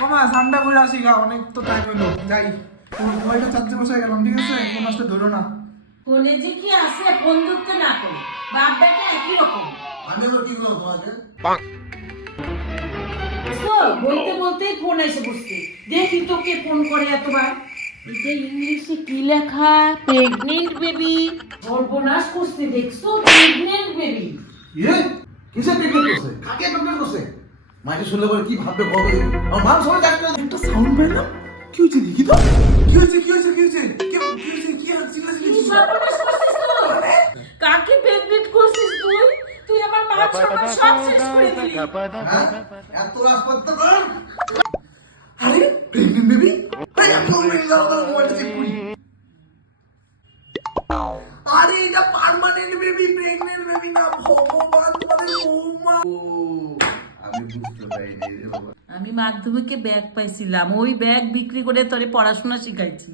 কমা ঠান্ডা করে আসি গা, অনেক তো টাইম হলো, যাই। মোবাইলটা চার্জে বসে গেলাম, ঠিক আছে? ফোন আসলে ধরো না। ফোনে যে কি আছে ফোন ধরতে না করে, বাপ বেটা একই রকম। আমি আবার কি বলবো তোমাকে? তো বলতে বলতেই ফোন এসে বসছে, দেখি তোকে ফোন করে এতবার। এটা ইংলিশে কি লেখা? Pregnant baby. সর্বনাশ করছে, দেখছো? Pregnant baby. ইয়ে কিসে প্রেগনেন্ট করছে? কাকে প্রেগনেন্ট করছে? মাকে শুনলে পরে কি ভাববে বলো? আমার মা সবাই ডাক্তার একটা সাউন্ড পেলাম, কি হয়েছে দেখি তো? কি হয়েছে কি হয়েছে কি হয়েছে কি হয়েছে? কি হচ্ছে? কি সর্বনাশ করছিস তুই? কাকে প্রেগনেন্ট করছিস তুই? তুই আমার মান সম্মান সব শেষ করে দিলি। এত রাজপত্র কর। আরে প্রেগনেন্ট বেবি, আরে আমি অলরেডি মোবাইলটা চেক করি। আরে এটা পার্মানেন্ট বেবি, প্রেগনেন্ট বেবি না। ভগবান, তোমাদের বৌমা। আমি বুঝতে পারিনি রে বাবা। আমি মাধ্যমিকে ব্যাগ পাইছিলাম, ওই ব্যাগ বিক্রি করে তোরে পড়াশোনা শিখাইছি।